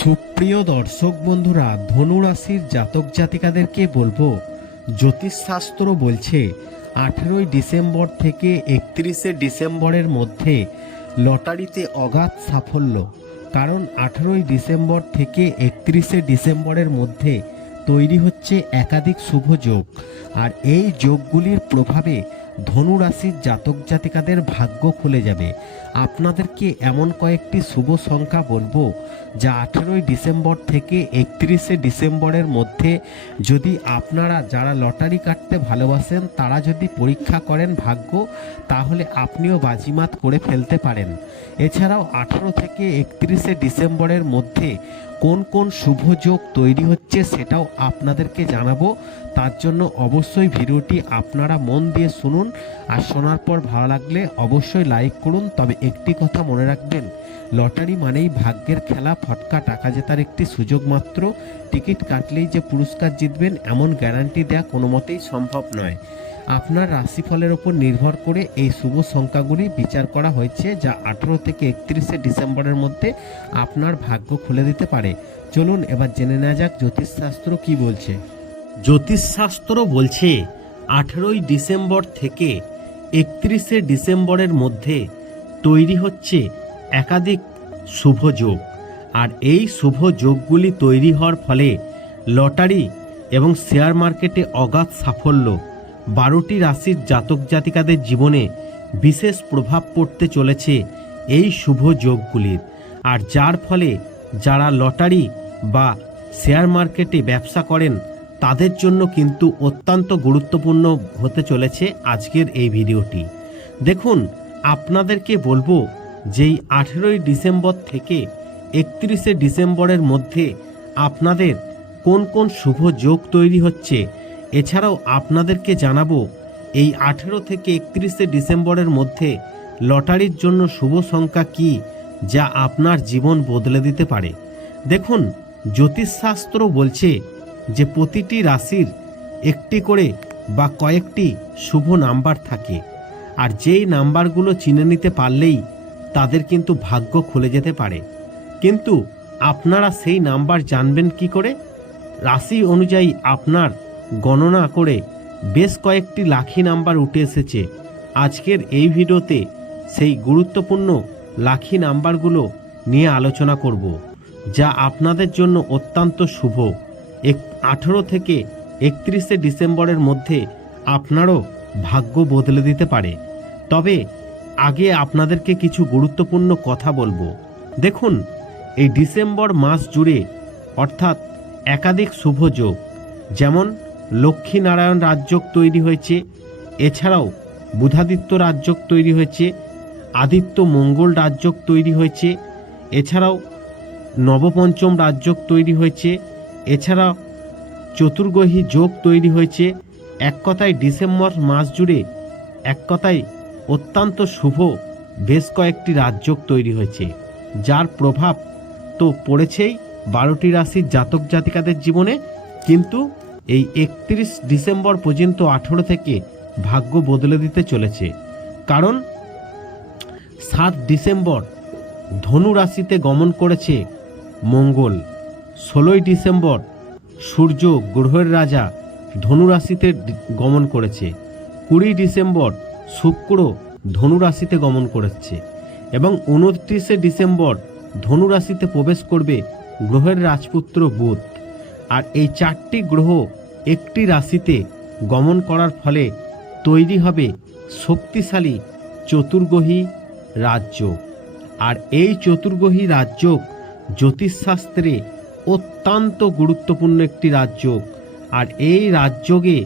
সুপ্রিয় দর্শক বন্ধুরা ধনু রাশির জাতক জাতিকাদেরকে বলব, জ্যোতিষশাস্ত্র বলছে আঠেরোই ডিসেম্বর থেকে একত্রিশে ডিসেম্বরের মধ্যে লটারিতে অগাধ সাফল্য। কারণ আঠেরোই ডিসেম্বর থেকে একত্রিশে ডিসেম্বরের মধ্যে তৈরি হচ্ছে একাধিক শুভ যোগ। আর এই যোগগুলির প্রভাবে ধনু রাশির জাতক জাতিকাদের ভাগ্য খুলে যাবে। আপনাদেরকে এমন কয়েকটি শুভ সংখ্যা বলব, যা আঠেরোই ডিসেম্বর থেকে একত্রিশে ডিসেম্বরের মধ্যে যদি আপনারা যারা লটারি কাটতে ভালোবাসেন, তারা যদি পরীক্ষা করেন ভাগ্য, তাহলে আপনিও বাজিমাত করে ফেলতে পারেন। এছাড়াও আঠেরো থেকে একত্রিশে ডিসেম্বরের মধ্যে কোন কোন শুভ যোগ তৈরি হচ্ছে সেটাও আপনাদেরকে জানাব। তার জন্য অবশ্যই ভিডিওটি আপনারা মন দিয়ে শুনুন। আর শোনার পর ভালো লাগলে অবশ্যই লাইক করুন। তবে একটি কথা মনে রাখবেন, লটারি মানেই ভাগ্যের খেলা, ফটকা, টাকা জেতার একটি সুযোগ মাত্র। টিকিট কাটলেই যে পুরস্কার জিতবেন এমন গ্যারান্টি দেওয়া কোনো মতেই সম্ভব নয়। আপনার রাশিফলের ওপর নির্ভর করে এই শুভ সংখ্যাগুলি বিচার করা হয়েছে, যা আঠেরো থেকে একত্রিশে ডিসেম্বরের মধ্যে আপনার ভাগ্য খুলে দিতে পারে। চলুন এবার জেনে নেওয়া যাক জ্যোতিষশাস্ত্র কি বলছে। জ্যোতিষশাস্ত্র বলছে, আঠেরোই ডিসেম্বর থেকে একত্রিশে ডিসেম্বরের মধ্যে তৈরি হচ্ছে একাধিক শুভ যোগ। আর এই শুভ যোগগুলি তৈরি হওয়ার ফলে লটারি এবং শেয়ার মার্কেটে অগাধ সাফল্য বারোটি রাশির জাতক জাতিকাদের জীবনে বিশেষ প্রভাব পড়তে চলেছে এই শুভ যোগগুলির। আর যার ফলে যারা লটারি বা শেয়ার মার্কেটে ব্যবসা করেন, তাদের জন্য কিন্তু অত্যন্ত গুরুত্বপূর্ণ হতে চলেছে আজকের এই ভিডিওটি। দেখুন, আপনাদেরকে বলব যেই আঠেরোই ডিসেম্বর থেকে একত্রিশে ডিসেম্বরের মধ্যে আপনাদের কোন কোন শুভ যোগ তৈরি হচ্ছে এছাড়াও আপনাদেরকে জানাব, এই আঠেরো থেকে একত্রিশে ডিসেম্বরের মধ্যে লটারির জন্য শুভ সংখ্যা কি যা আপনার জীবন বদলে দিতে পারে? দেখুন, জ্যোতিষশাস্ত্র বলছে যে প্রতিটি রাশির একটি করে বা কয়েকটি শুভ নাম্বার থাকে, আর যেই নাম্বারগুলো চিনে নিতে পারলেই তাদের কিন্তু ভাগ্য খুলে যেতে পারে। কিন্তু আপনারা সেই নাম্বার জানবেন কি করে? রাশি অনুযায়ী আপনার গণনা করে বেশ কয়েকটি লাখি নাম্বার উঠে এসেছে। আজকের এই ভিডিওতে সেই গুরুত্বপূর্ণ লাখি নাম্বারগুলো নিয়ে আলোচনা করব, যা আপনাদের জন্য অত্যন্ত শুভ। এক আঠেরো থেকে একত্রিশে ডিসেম্বরের মধ্যে আপনারও ভাগ্য বদলে দিতে পারে। তবে আগে আপনাদেরকে কিছু গুরুত্বপূর্ণ কথা বলব। দেখুন, এই ডিসেম্বর মাস জুড়ে অর্থাৎ একাধিক শুভ যোগ, যেমন লক্ষ্মীনারায়ণ রাজযোগ তৈরি হয়েছে। এছাড়াও বুধাদিত্য রাজযোগ তৈরি হয়েছে। আদিত্য মঙ্গল রাজযোগ তৈরি হয়েছে। এছাড়াও নবপঞ্চম রাজযোগ তৈরি হয়েছে। এছাড়া চতুর্গ্রহী যোগ তৈরি হয়েছে। এক কথায় ডিসেম্বর মাস জুড়ে, এক কথায় অত্যন্ত শুভ বেশ কয়েকটি রাজযোগ তৈরি হয়েছে, যার প্রভাব তো পড়েছেই বারোটি রাশির জাতক জাতিকাদের জীবনে, কিন্তু এই একত্রিশ ডিসেম্বর পর্যন্ত আঠেরো থেকে ভাগ্য বদলে দিতে চলেছে। কারণ সাত ডিসেম্বর ধনু রাশিতে গমন করেছে মঙ্গল। ষোলোই ডিসেম্বর সূর্য গ্রহের রাজা ধনু রাশিতে গমন করেছে। কুড়ি ডিসেম্বর শুক্র ধনু রাশিতে গমন করেছে এবং উনত্রিশে ডিসেম্বর ধনু রাশিতে প্রবেশ করবে গ্রহের রাজপুত্র বুধ। আর এই চারটি গ্রহ একটি রাশিতে গমন করার ফলে তৈরি হবে শক্তিশালী চতুর্গহী রাজ্য। আর এই চতুর্গ্রহী রাজ্য জ্যোতিষশাস্ত্রে অত্যন্ত গুরুত্বপূর্ণ একটি রাজ্য। আর এই রাজযোগে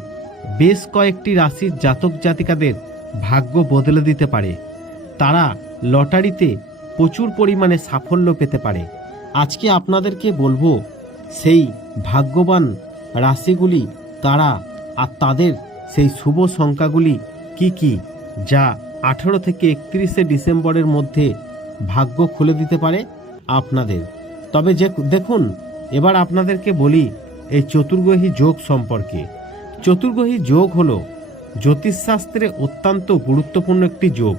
বেশ কয়েকটি রাশির জাতক জাতিকাদের ভাগ্য বদলে দিতে পারে। তারা লটারিতে প্রচুর পরিমাণে সাফল্য পেতে পারে। আজকে আপনাদেরকে বলব, সেই ভাগ্যবান রাশিগুলি, তারা আর তাদের সেই শুভ সংখ্যাগুলি কি কি, যা আঠেরো থেকে একত্রিশে ডিসেম্বরের মধ্যে ভাগ্য খুলে দিতে পারে আপনাদের। তবে যে, দেখুন, এবার আপনাদেরকে বলি এই চতুর্গ্রহী যোগ সম্পর্কে। চতুর্গ্রহী যোগ হল জ্যোতিষশাস্ত্রে অত্যন্ত গুরুত্বপূর্ণ একটি যোগ।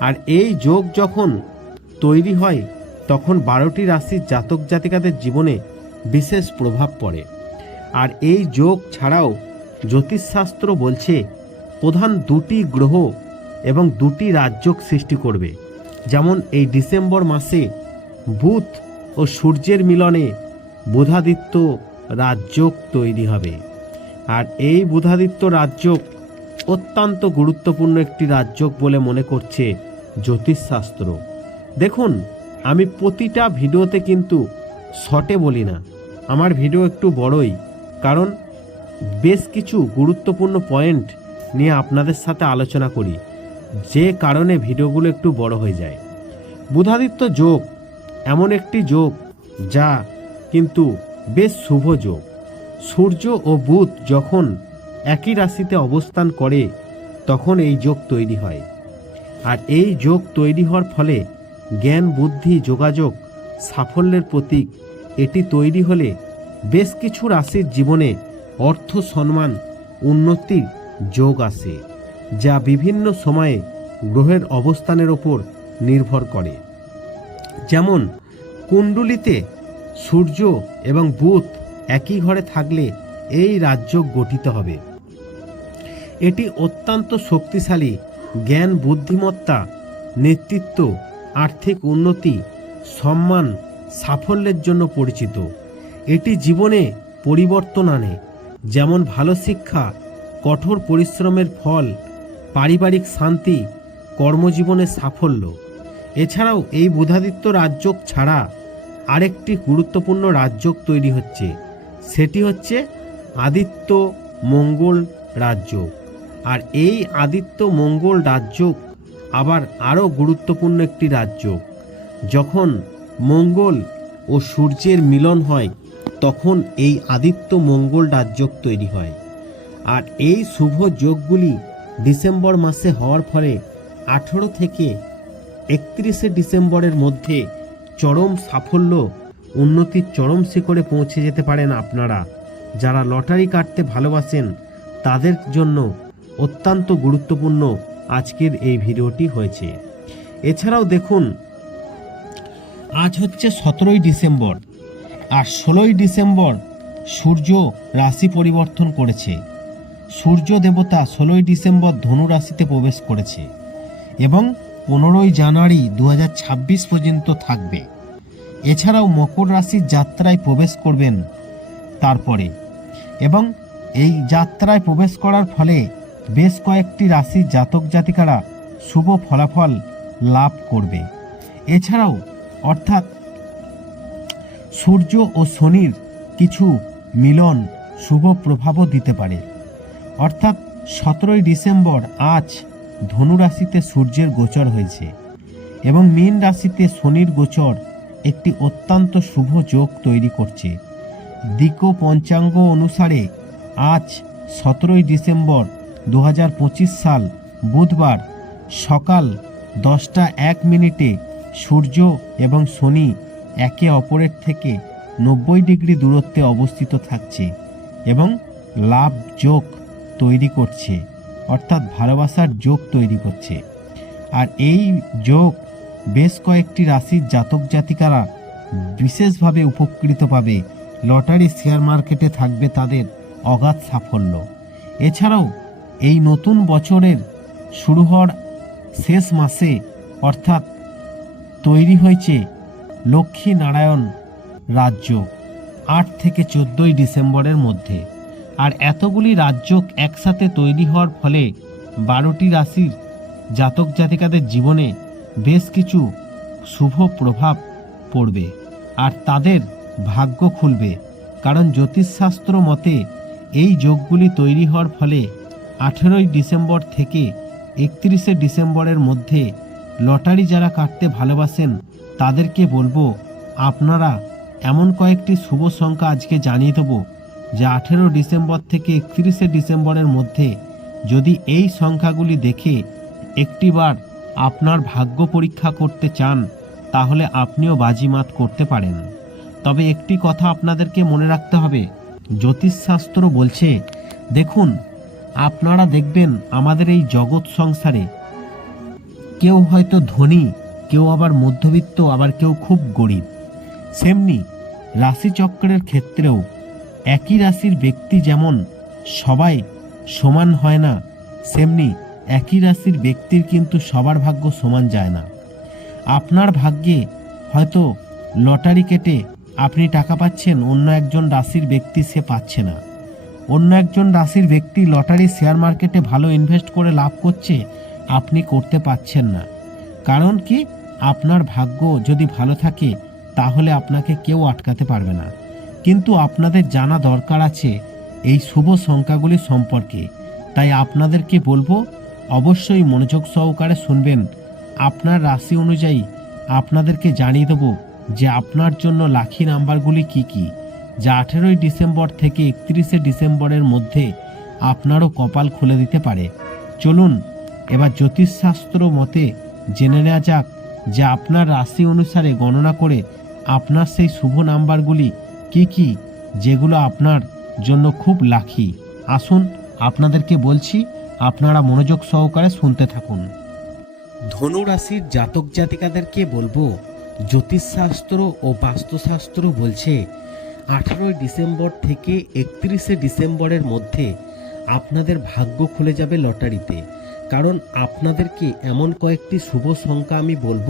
আর এই যোগ যখন তৈরি হয়, তখন বারোটি রাশির জাতক জাতিকাদের জীবনে বিশেষ প্রভাব পড়ে। আর এই যোগ ছাড়াও জ্যোতিষশাস্ত্র বলছে, প্রধান দুটি গ্রহ এবং দুটি রাজযোগ সৃষ্টি করবে। যেমন এই ডিসেম্বর মাসে বুধ ও সূর্যের মিলনে বুধাদিত্য রাজযোগ তৈরি হবে। আর এই বুধাদিত্য রাজযোগ অত্যন্ত গুরুত্বপূর্ণ একটি রাজযোগ বলে মনে করছে জ্যোতিষশাস্ত্র। দেখুন, আমি প্রতিটা ভিডিওতে কিন্তু শটে বলি না। আমার ভিডিও একটু বড়ই। কারণ বেশ কিছু গুরুত্বপূর্ণ পয়েন্ট নিয়ে আপনাদের সাথে আলোচনা করি। যে কারণে ভিডিওগুলো একটু বড় হয়ে যায়। বুধাদিত্য যোগ এমন একটি যোগ যা কিন্তু বেশ শুভ যোগ। সূর্য ও বুধ যখন একই রাশিতে অবস্থান করে, তখন এই যোগ তৈরি হয়। আর এই যোগ তৈরি হওয়ার ফলে জ্ঞান, বুদ্ধি, যোগাযোগ, সাফল্যের প্রতীক এটি তৈরি হলে বেশ কিছু রাশির জীবনে অর্থ সম্মান, উন্নতির যোগ আসে যা বিভিন্ন সময়ে গ্রহের অবস্থানের ওপর নির্ভর করে। যেমন, কুণ্ডলিতে সূর্য এবং বুধ একই ঘরে থাকলে এই রাজ্য গঠিত হবে। এটি অত্যন্ত শক্তিশালী, জ্ঞান, বুদ্ধিমত্তা, নেতৃত্ব, আর্থিক উন্নতি, সম্মান, সাফল্যের জন্য পরিচিত। এটি জীবনে পরিবর্তন আনে। যেমন ভালো শিক্ষা, কঠোর পরিশ্রমের ফল, পারিবারিক শান্তি কর্মজীবনের সাফল্য। এছাড়াও এই বুধাদিত্য রাজযোগ ছাড়া আরেকটি গুরুত্বপূর্ণ রাজযোগ তৈরি হচ্ছে। সেটি হচ্ছে আদিত্য মঙ্গল রাজযোগ। আর এই আদিত্য মঙ্গল রাজযোগ আবার আরও গুরুত্বপূর্ণ একটি রাজযোগ। যখন মঙ্গল ও সূর্যের মিলন হয় তখন এই আদিত্য মঙ্গল রাজযোগ তৈরি হয়। আর এই শুভ যোগগুলি ডিসেম্বর মাসে হওয়ার ফলে আঠেরো থেকে একত্রিশে ডিসেম্বরের মধ্যে চরম সাফল্য, উন্নতির চরম শিখরে পৌঁছে যেতে পারেন আপনারা। যারা লটারি কাটতে ভালোবাসেন, তাদের জন্য অত্যন্ত গুরুত্বপূর্ণ আজকের এই ভিডিওটি হয়েছে। এছাড়াও দেখুন, আজ হচ্ছে সতেরোই ডিসেম্বর। আর ষোলোই ডিসেম্বর সূর্য রাশি পরিবর্তন করেছে। সূর্য দেবতা ষোলোই ডিসেম্বর ধনু রাশিতে প্রবেশ করেছে এবং পনেরোই জানুয়ারি দু হাজার ছাব্বিশ পর্যন্ত থাকবে। এছাড়াও মকর রাশির যাত্রায় প্রবেশ করবেন তারপরে এবং এই যাত্রায় প্রবেশ করার ফলে বেশ কয়েকটি রাশির জাতক জাতিকারা শুভ ফলাফল লাভ করবে। এছাড়াও অর্থাৎ সূর্য ও শনির কিছু মিলন শুভ প্রভাবও দিতে পারে। অর্থাৎ সতেরোই ডিসেম্বর আজ ধনু রাশিতে সূর্যের গোচর হয়েছে এবং মীন রাশিতে শনির গোচর একটি অত্যন্ত শুভ যোগ তৈরি করছে। দিক পঞ্চাঙ্গ অনুসারে আজ সতেরোই ডিসেম্বর দু হাজার পঁচিশ সাল বুধবার সকাল দশটা এক মিনিটে সূর্য এবং শনি একে অপরের থেকে নব্বই ডিগ্রি দূরত্বে অবস্থিত থাকছে এবং লাভ যোগ তৈরি করছে, অর্থাৎ ভালোবাসার যোগ তৈরি করছে। আর এই যোগ বেশ কয়েকটি রাশির জাতক জাতিকারা বিশেষভাবে উপকৃত পাবে। লটারি শেয়ার মার্কেটে থাকবে তাদের অগাধ সাফল্য। এছাড়াও এই নতুন বছরের শুরু হওয়ার শেষ মাসে অর্থাৎ তৈরি হয়েছে লক্ষ্মী নারায়ণ রাজ্য আট থেকে চোদ্দোই ডিসেম্বরের মধ্যে। আর এতগুলি রাজ্য একসাথে তৈরি হওয়ার ফলে বারোটি রাশির জাতক জাতিকাদের জীবনে বেশ কিছু শুভ প্রভাব পড়বে আর তাদের ভাগ্য খুলবে। কারণ জ্যোতিষশাস্ত্র মতে এই যোগগুলি তৈরি হওয়ার ফলে আঠেরোই ডিসেম্বর থেকে একত্রিশে ডিসেম্বরের মধ্যে লটারি যারা কাটতে ভালোবাসেন, তাদেরকে বলব, আপনারা এমন কয়েকটি শুভ সংখ্যা আজকে জানিয়ে দেবো, যে আঠেরো ডিসেম্বর থেকে একত্রিশে ডিসেম্বরের মধ্যে যদি এই সংখ্যাগুলি দেখে একটিবার আপনার ভাগ্য পরীক্ষা করতে চান, তাহলে আপনিও বাজিমাত করতে পারেন। তবে একটি কথা আপনাদেরকে মনে রাখতে হবে, জ্যোতিষশাস্ত্র বলছে, দেখুন, আপনারা দেখবেন আমাদের এই জগৎ সংসারে কেউ হয়তো ধনী, কেউ আবার মধ্যবিত্ত, আবার কেউ খুব গরিব। সেমনি রাশিচক্রের ক্ষেত্রেও একই রাশির ব্যক্তি যেমন সবাই সমান হয় না, সেমনি একই রাশির ব্যক্তির কিন্তু সবার ভাগ্য সমান যায় না। আপনার ভাগ্যে হয়তো লটারি কেটে আপনি টাকা পাচ্ছেন, অন্য একজন রাশির ব্যক্তি সে পাচ্ছে না। অন্য একজন রাশির ব্যক্তি লটারি শেয়ার মার্কেটে ভালো ইনভেস্ট করে লাভ করছে আপনি করতে পারছেন না। কারণ কি? আপনার ভাগ্য যদি ভালো থাকে, তাহলে আপনাকে কেউ আটকাতে পারবে না। কিন্তু আপনাদের জানা দরকার আছে এই শুভ সংখ্যাগুলি সম্পর্কে। তাই আপনাদেরকে বলব, অবশ্যই মনোযোগ সহকারে শুনবেন। আপনার রাশি অনুযায়ী আপনাদেরকে জানিয়ে দেবো যে আপনার জন্য লাখি নাম্বারগুলি কি কি, যা আঠেরোই ডিসেম্বর থেকে একত্রিশে ডিসেম্বরের মধ্যে আপনারও কপাল খুলে দিতে পারে। চলুন এবার জ্যোতিষশাস্ত্র মতে জেনে নেওয়া যাক যে আপনার রাশি অনুসারে গণনা করে আপনার সেই শুভ নাম্বারগুলি কি কি যেগুলো আপনার জন্য খুব লাখি আসুন আপনাদেরকে বলছি, আপনারা মনোযোগ সহকারে শুনতে থাকুন। ধনু রাশির জাতক জাতিকাদেরকে বলব, জ্যোতিষশাস্ত্র ও বাস্তুশাস্ত্র বলছে, আঠারোই ডিসেম্বর থেকে একত্রিশে ডিসেম্বরের মধ্যে আপনাদের ভাগ্য খুলে যাবে লটারিতে। কারণ আপনাদেরকে এমন কয়েকটি শুভ সংখ্যা আমি বলব।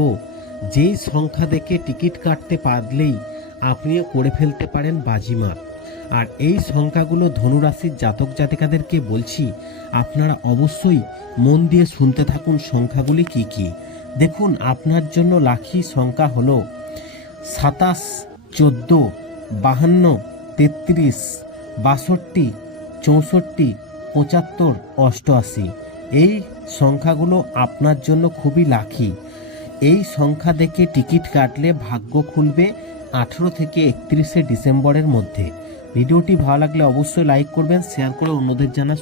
যেই সংখ্যা দেখে টিকিট কাটতে পারলেই আপনিও করে ফেলতে পারেন বাজিমাত। আর এই সংখ্যাগুলো ধনুরাশির জাতক জাতিকাদেরকে বলছি, আপনারা অবশ্যই মন দিয়ে শুনতে থাকুন সংখ্যাগুলি কি কি। দেখুন, আপনার জন্য লাখি সংখ্যা হলো সাতাশ, চোদ্দ, বাহান্ন, তেত্রিশ, বাষট্টি, চৌষট্টি, পঁচাত্তর, অষ্টআশি। এই সংখ্যাগুলো আপনার জন্য খুবই লাখি এই সংখ্যা দেখে টিকিট কাটলে ভাগ্য খুলবে আঠেরো থেকে একত্রিশে ডিসেম্বরের মধ্যে। ভিডিওটি ভালো লাগলে অবশ্যই লাইক করবেন, শেয়ার করে অন্যদের জানা